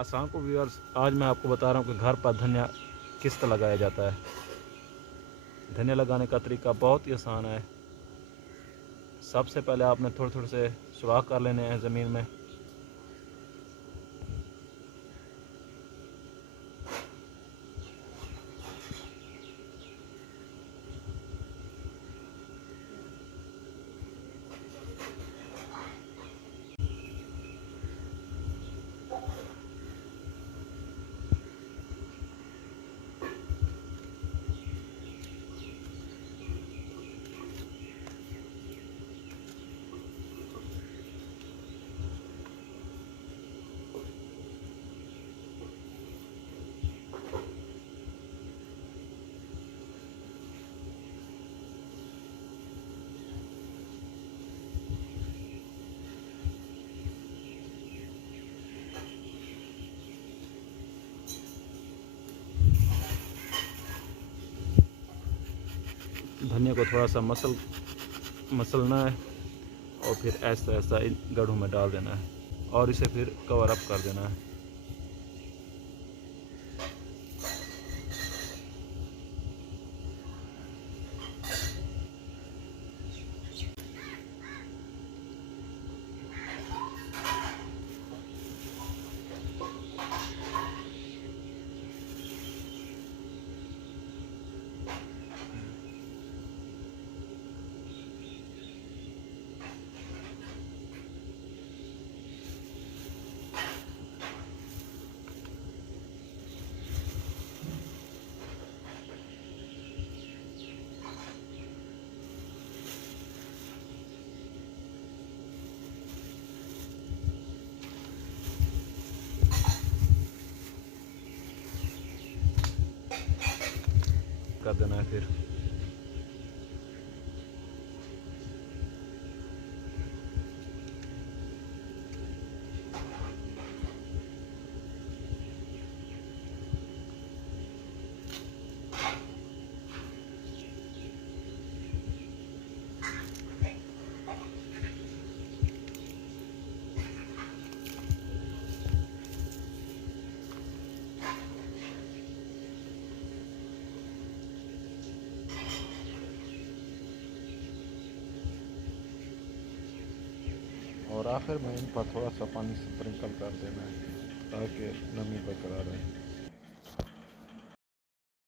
अस्सलाम वालेकुम व्यूअर्स, आज मैं आपको बता रहा हूँ कि घर पर धनिया किस तरह लगाया जाता है। धनिया लगाने का तरीका बहुत ही आसान है। सबसे पहले आपने थोड़े थोड़े से सुराख कर लेने हैं ज़मीन में। धनिया को थोड़ा सा मसलना है और फिर ऐसा ऐसा इन गड्ढों में डाल देना है और इसे फिर कवर अप कर देना है। कर देना है फिर और आखिर में इन पर थोड़ा सा पानी स्प्रिंकल कर देना है ताकि नमी बरकरार रहे।